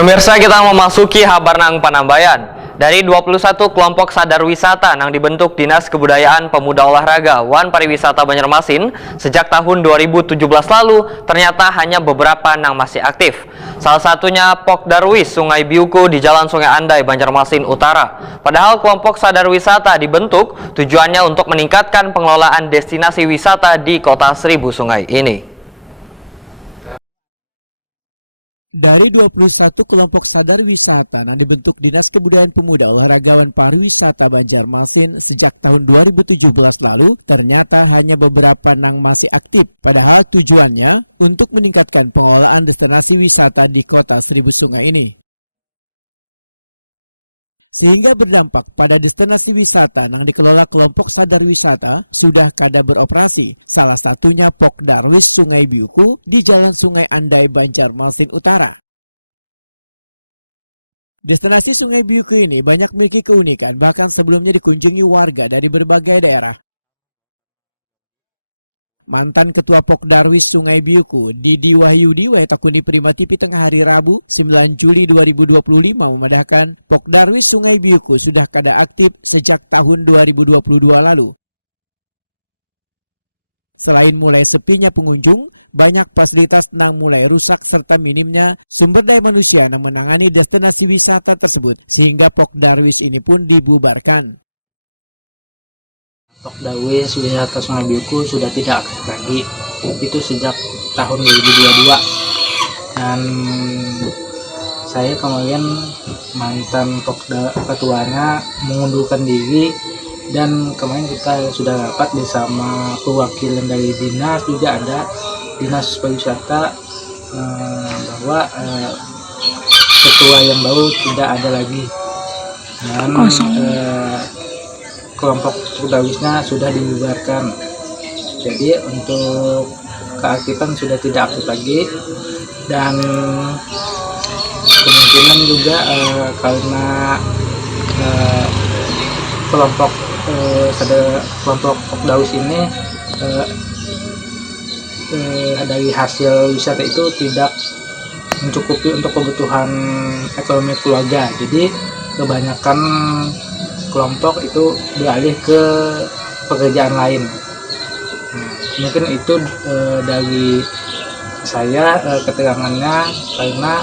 Pemirsa, kita memasuki Habarnang Panambayan. Dari 21 kelompok sadar wisata yang dibentuk Dinas Kebudayaan Pemuda Olahraga Wan Pariwisata Banjarmasin sejak tahun 2017 lalu, ternyata hanya beberapa yang masih aktif. Salah satunya Pok Darwis Sungai Biuku di Jalan Sungai Andai, Banjarmasin Utara. Padahal kelompok sadar wisata dibentuk tujuannya untuk meningkatkan pengelolaan destinasi wisata di Kota Seribu Sungai ini. Dari 21 kelompok sadar wisata yang dibentuk Dinas Kebudayaan Pemuda Olahraga Wan Pariwisata Banjarmasin sejak tahun 2017 lalu, ternyata hanya beberapa yang masih aktif. Padahal tujuannya untuk meningkatkan pengelolaan destinasi wisata di Kota Seribu Sungai ini. Sehingga berdampak pada destinasi wisata yang dikelola kelompok sadar wisata sudah kada beroperasi. Salah satunya Pok Darwis Sungai Biuku di Jalan Sungai Andai, Banjarmasin Utara. Destinasi Sungai Biuku ini banyak memiliki keunikan, bahkan sebelumnya dikunjungi warga dari berbagai daerah. Mantan Ketua Pok Darwis Sungai Biuku, Didi Wahyudi, Waitakuni Prima TV tengah hari Rabu, 9 Juli 2025 memadahkan Pok Darwis Sungai Biuku sudah kada aktif sejak tahun 2022 lalu. Selain mulai sepinya pengunjung, banyak fasilitas yang mulai rusak serta minimnya sumber daya manusia yang menangani destinasi wisata tersebut, sehingga Pok Darwis ini pun dibubarkan. Pok Darwis Wisata Sungai Biuku sudah tidak aktif lagi, itu sejak tahun 2022. Dan saya kemarin mantan ketuanya mengundurkan diri, dan kemarin kita sudah rapat bersama perwakilan dari dinas, juga ada dinas pariwisata, bahwa ketua yang baru tidak ada lagi, dan kelompok Darwisnya sudah dibubarkan. Jadi untuk keaktifan sudah tidak aktif lagi, dan kemungkinan juga karena kelompok Darwis ini dari hasil wisata itu tidak mencukupi untuk kebutuhan ekonomi keluarga. Jadi kebanyakan kelompok itu beralih ke pekerjaan lain. Mungkin itu dari saya keterangannya, karena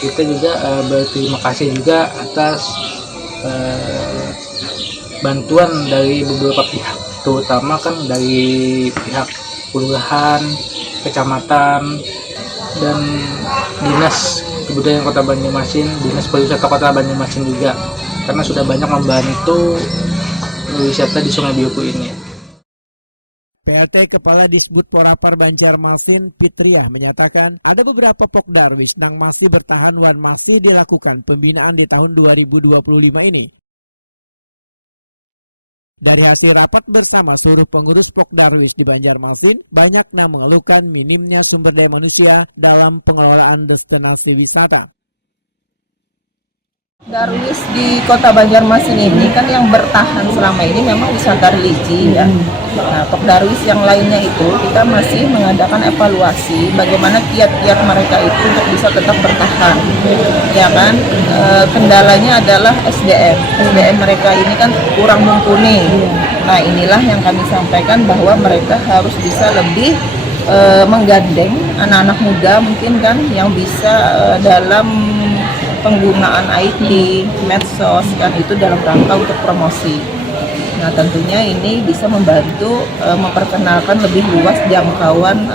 kita juga berterima kasih juga atas bantuan dari beberapa pihak, terutama kan dari pihak kelurahan, kecamatan, dan dinas kebudayaan Kota Banjarmasin, dinas pariwisata Kota Banjarmasin juga, karena sudah banyak membantu wisata di Sungai Biuku ini. PLT Kepala Disbud Porapar Banjarmasin Fitriah menyatakan ada beberapa Pok Darwis yang masih bertahan dan masih dilakukan pembinaan di tahun 2025 ini. Dari hasil rapat bersama seluruh pengurus Pok Darwis di Banjarmasin, banyak yang mengeluhkan minimnya sumber daya manusia dalam pengelolaan destinasi wisata. Darwis di Kota Banjarmasin ini kan yang bertahan selama ini memang wisata religi ya. Nah, Pok Darwis yang lainnya itu kita masih mengadakan evaluasi bagaimana kiat-kiat mereka itu untuk bisa tetap bertahan. Ya kan, kendalanya adalah SDM mereka ini kan kurang mumpuni. Nah, inilah yang kami sampaikan bahwa mereka harus bisa lebih menggandeng anak-anak muda mungkin kan yang bisa dalam penggunaan IT, medsos kan itu dalam rangka untuk promosi. Nah, tentunya ini bisa membantu memperkenalkan lebih luas jangkauan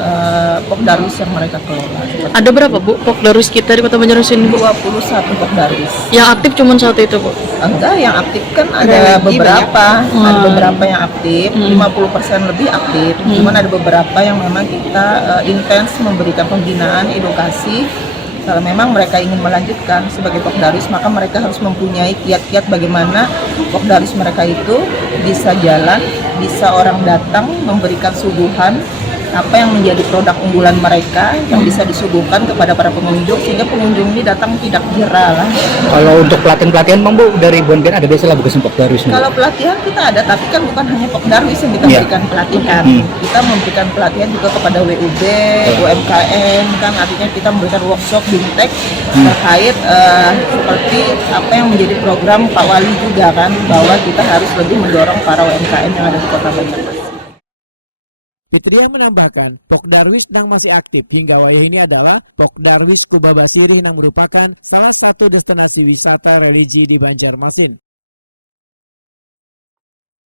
Pok Darwis yang mereka kelola. Ada berapa Bu Pok Darwis kita di Kota Banjarmasin? 21 Pok Darwis. Yang aktif cuma satu itu Bu? Enggak, yang aktif kan ada beberapa, ada beberapa yang aktif, 50% lebih aktif. Cuman ada beberapa yang memang kita intens memberikan pembinaan, edukasi. Kalau memang mereka ingin melanjutkan sebagai Pok Darwis, maka mereka harus mempunyai kiat-kiat bagaimana Pok Darwis mereka itu bisa jalan, bisa orang datang memberikan suguhan apa yang menjadi produk unggulan mereka yang bisa disuguhkan kepada para pengunjung sehingga pengunjung ini datang tidak jera lah. Kalau untuk pelatihan Bang Bu dari Bu ada biasalah bekas Pokdarwis. Kalau pelatihan kita ada, tapi kan bukan hanya Pokdarwis yang kita Iya. berikan pelatihan. Kita memberikan pelatihan juga kepada WUB, UMKM, kan artinya kita memberikan workshop bimtek terkait seperti apa yang menjadi program Pak Wali juga kan, bahwa kita harus lebih mendorong para UMKM yang ada di Kota Banjarmasin. Fitria menambahkan, Pokdarwis yang masih aktif hingga wayah ini adalah Pokdarwis Tuba Basiri yang merupakan salah satu destinasi wisata religi di Banjarmasin.